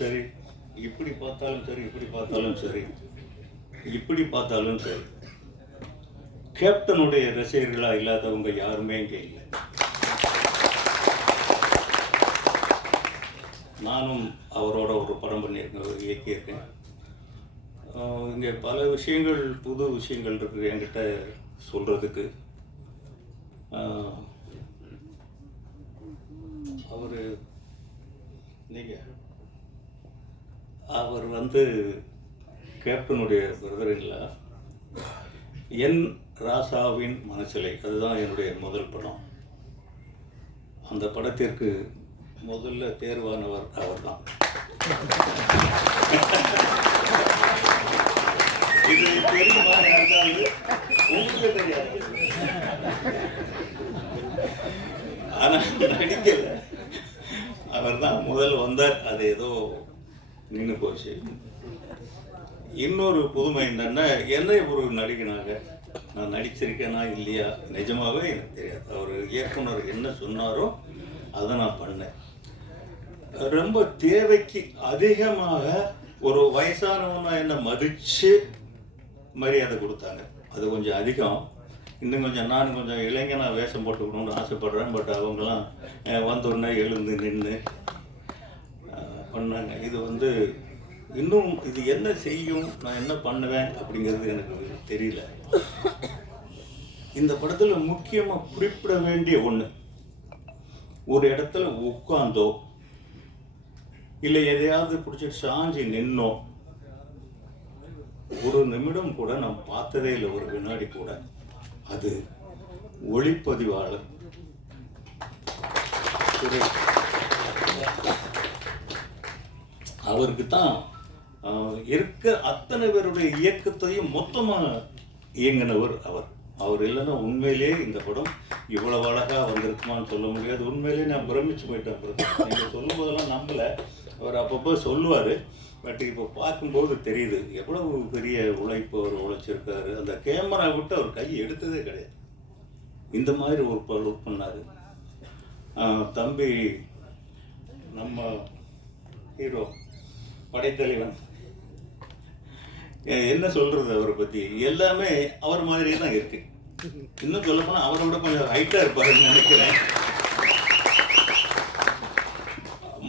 பார்த்தாலும் சரி. இப்படி பார்த்தாலும் சரி இப்படி பார்த்தாலும் சரி. இப்படி பார்த்தாலும் சரி. கேப்டனுடைய ரசிகர்களாக இல்லாதவங்க யாருமே இங்கே இல்லை. நானும் அவரோட ஒரு படம் பண்ணியிருக்கேன் இயக்கியிருக்கேன். இங்கே பல விஷயங்கள் புது விஷயங்கள் இருக்குது என்கிட்ட சொல்கிறதுக்கு அவர் நீங்கள் அவர் வந்து கேப்டனுடைய பிரதர் என் ராசாவின் மனசிலை அதுதான் என்னுடைய முதல் படம். அந்த படத்திற்கு முதல்ல தேர்வானவர் அவர்தான். இது தெரியுமா உங்களுக்கு தெரியாது. நடிக்கல. அவர் தான் முதல் வந்தார். அது ஏதோ நின்று போச்சு. இன்னொரு புதுமை என்னென்னா என்னை ஒரு நடிகனாக நான் நடிச்சிருக்கேனா இல்லையா? நிஜமாகவே எனக்கு தெரியாது. அவர் இயக்குனர் என்ன சொன்னாரோ அதை நான் பண்ணேன். ரொம்ப தேவைக்கு அதிகமாக ஒரு வயசானவனா என்னை மதித்து மரியாதை கொடுத்தாங்க. அது கொஞ்சம் அதிகம். இன்னும் கொஞ்சம் நான் கொஞ்சம் இளைஞனாக வேஷம் போட்டுக்கணும்னு ஆசைப்படுறேன். பட் அவங்களாம் வந்தோடனே எழுந்து நின்று பண்ணாங்க. இது வந்து இன்னும் இது என்ன செய்யும் நான் என்ன பண்ணுவேன் அப்படிங்கிறது எனக்கு தெரியல. இந்த படத்தில் முக்கியமாக குறிப்பிட வேண்டிய ஒன்று ஒரு இடத்துல உட்காந்தோ இல்லை எதையாவது பிடிச்சிட்டு சாஞ்சி நின்னோ ஒரு நிமிடம் கூட நான் பார்த்ததே இல்லை ஒரு வினாடி கூட. அது ஒளிப்பதிவாளர். சுரேஷ். அவருக்கு தான் இருக்க அத்தனை பேருடைய இயக்கத்தையும் மொத்தமாக இயங்கினவர் அவர். அவர் இல்லைன்னா உண்மையிலேயே இந்த படம் இவ்வளவு அழகா வந்திருக்குமான்னு சொல்ல முடியாது. உண்மையிலேயே நான் பிரமிச்சு போயிட்டேன் அப்புறம். நீங்கள் சொல்லும் போதெல்லாம் நம்பல. அவர் அப்பப்போ சொல்லுவார். பட் இப்போ பார்க்கும்போது தெரியுது. எவ்வளவு பெரிய உழைப்பு அவர் உழைச்சிருக்காரு. அந்த கேமரா விட்டு அவர் கை எடுத்ததே கிடையாது. இந்த மாதிரி ஒரு ஒர்க் பண்ணார். தம்பி நம்ம ஹீரோ. படைத்தலைவன். என்ன சொல்றது அவரை பத்தி? எல்லாமே அவர் மாதிரியே தான் இருக்கு. இன்னும் சொல்ல போனா அவரை விட கொஞ்சம் ஹைட்டா இருப்பாருன்னு நினைக்கிறேன்.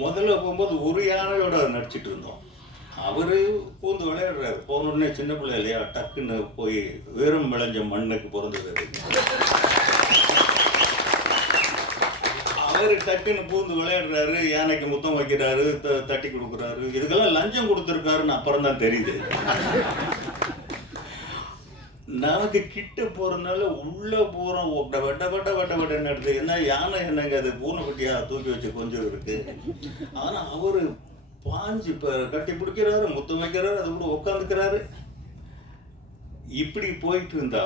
முதல்ல போகும்போது ஒரு யானையோட நடிச்சிட்டு இருந்தோம். அவரு பூந்து விளையாடுறாரு. போன உடனே சின்ன பிள்ளை இல்லையா? டக்குன்னு போய் வீரம் விளைஞ்ச மண்ணுக்கு பிறந்தது அவரு டக்குன்னு பூந்து விளையாடுறாரு யானைக்கு முத்தம் வைக்கிறாரு த- தட்டி கொடுக்குறாரு. இதுக்கெல்லாம் லஞ்சம் கொடுத்துருக்காருன்னு அப்புறம் தான் தெரியுது. நமக்கு கிட்ட போறதுனால உள்ள போறோம் வெட்ட வெட்ட வெட்ட வெட்ட வட்ட எடுத்து ஏன்னா யானை என்னங்க அது? பூனைக்குட்டியா தூக்கி வச்சு கொஞ்சம் இருக்கு. ஆனா அவரு பாஞ்சு கட்டி பிடிக்கிறாரு முத்தம் வைக்கிறாரு அது கூட உட்காந்துக்கிறாரு இப்படி போயிட்டு இருந்தா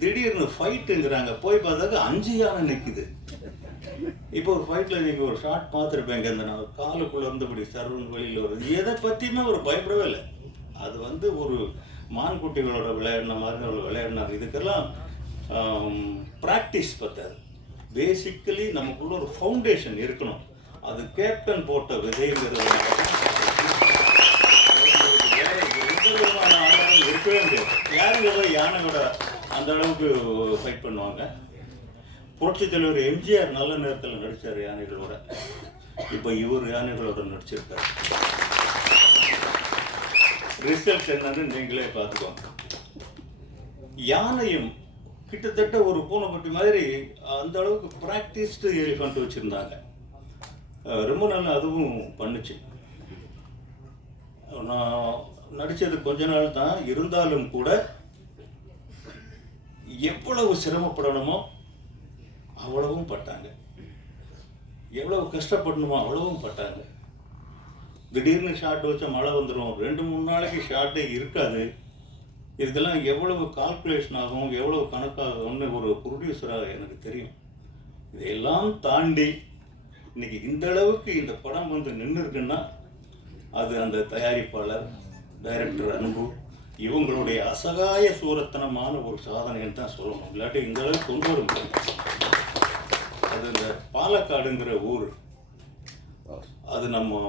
திடீர்னு ஃபைட்டுங்கிறாங்க போய் பார்த்தாக்க அஞ்சு யானை நிற்குது இப்போ ஒரு ஃபைட்ல நீங்க ஒரு ஷாட் பார்த்துருப்பேங்க அந்த நான் காலுக்குள்ள இருந்தபடி சர்வன் வெளியில வருது. எதை பத்தியுமே ஒரு பயப்படவே இல்லை. அது வந்து ஒரு மான் குட்டிகளோட விளையாடின மாதிரி ஒரு விளையாடினாங்க இதுக்கெல்லாம் ப்ராக்டிஸ் பத்தாது. பேசிக்கலி நமக்குள்ள ஒரு ஃபவுண்டேஷன் இருக்கணும். அது கேப்டன் போட்ட விதைங்கிறது இருக்கவே முடியாது. யாரும் யானையோட அந்த அளவுக்கு ஃபைட் பண்ணுவாங்க? புரட்சி தலைவர் எம்ஜிஆர் நல்ல நேரத்தில் நடித்தார் யானைகளோட. இப்போ இவர் யானைகளோட நடிச்சிருக்காரு. ரிசல்ட் என்னன்னு நீங்களே பார்த்துக்கோங்க. யானையும் கிட்டத்தட்ட ஒரு பூனைப்பட்டி மாதிரி அந்த அளவுக்கு ப்ராக்டிஸ்டு எலிஃபண்ட் வச்சுருந்தாங்க. ரொம்ப நல்லா அதுவும் பண்ணுச்சு. நான் நடித்தது கொஞ்ச நாள் தான். இருந்தாலும் கூட எவ்வளவு சிரமப்படணுமோ அவ்வளவும் பட்டாங்க. எவ்வளவு கஷ்டப்படணுமோ அவ்வளவும் பட்டாங்க. திடீர்னு ஷார்ட் வச்சா மழை வந்துடும் ரெண்டு மூணு நாளைக்கு ஷார்ட்டே இருக்காது. இதெல்லாம் எவ்வளவு கால்குலேஷன் ஆகும் எவ்வளவு கணக்காகும்னு ஒரு ப்ரொடியூசராக எனக்கு தெரியும். இதையெல்லாம் தாண்டி இன்னைக்கு இந்த அளவுக்கு இந்த படம் வந்து நின்று இருக்குன்னா அது அந்த தயாரிப்பாளர் டைரக்டர் அனுபவம் இவங்களுடைய அசகாய சூரத்தனமான ஒரு சாதனைன்னு தான் சொல்லணும். இல்லாட்டி இந்த அளவுக்கு கொண்டு வர முடியும் அது இந்த பாலக்காடுங்கிற ஊர். அது நம்ம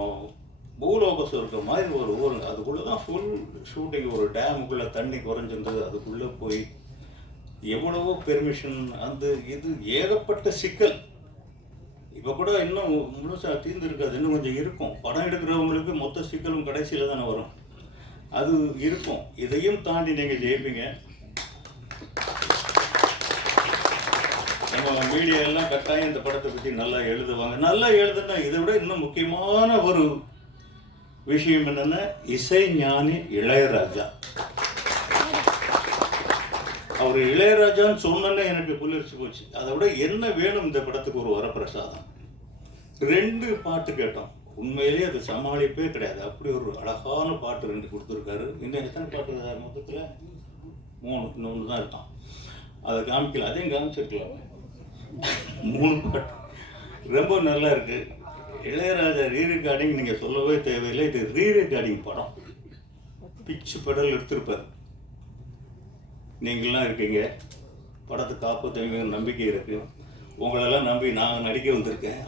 பூலோக சொர்க்கம் மாதிரி ஒரு ஊர். அதுக்குள்ளே தான் ஃபுல் ஷூட்டிங் ஒரு டேமுக்குள்ளே தண்ணி குறைஞ்சிருந்தது. அதுக்குள்ளே போய் எவ்வளவோ பெர்மிஷன் அந்த இது ஏகப்பட்ட சிக்கல். இப்போ கூட இன்னும் முழுசாக தீர்ந்துருக்காது. இன்னும் கொஞ்சம் இருக்கும். படம் எடுக்கிறவங்களுக்கு மொத்த சிக்கலும் கடைசியில் தானே வரும். அது இருக்கும். இதையும் தாண்டி நீங்கள் ஜெயிப்பீங்க. நம்ம மீடியா எல்லாம் கட்டாயம் இந்த படத்தை பற்றி நல்லா எழுதுவாங்க. நல்லா எழுதுனா இதை விட இன்னும் முக்கியமான ஒரு விஷயம் என்னன்னா இசை ஞானி இளையராஜா. அவர் இளையராஜான்னு சொன்னோன்னே எனக்கு புல்லரிச்சு போச்சு. அதை விட என்ன வேணும் இந்த படத்துக்கு ஒரு வரப்பிரசாதம்? ரெண்டு பாட்டு கேட்டோம். உண்மையிலேயே அது சமாளிப்பே கிடையாது. அப்படி ஒரு அழகான பாட்டு ரெண்டு கொடுத்துருக்காரு. இன்னும் எத்தனை பாட்டு மொத்தத்தில்? மூணு இன்னொன்று தான் இருக்கான். அதை காமிக்கல. அதையும் காமிச்சிருக்கலாம். மூணு பாட்டு. ரொம்ப நல்லா இருக்கு. இளையராஜா ரீ ரெக்கார்டிங் நீங்கள் சொல்லவே தேவையில்லை. இது ரீ ரெக்கார்டிங் படம். பிச்சு படல் எடுத்திருப்பார். நீங்களாம் இருக்கீங்க. படத்தை காப்பாற்றுவீங்க நம்பிக்கை இருக்குது உங்களெல்லாம் நம்பி நான் நடிக்க வந்திருக்கேன்.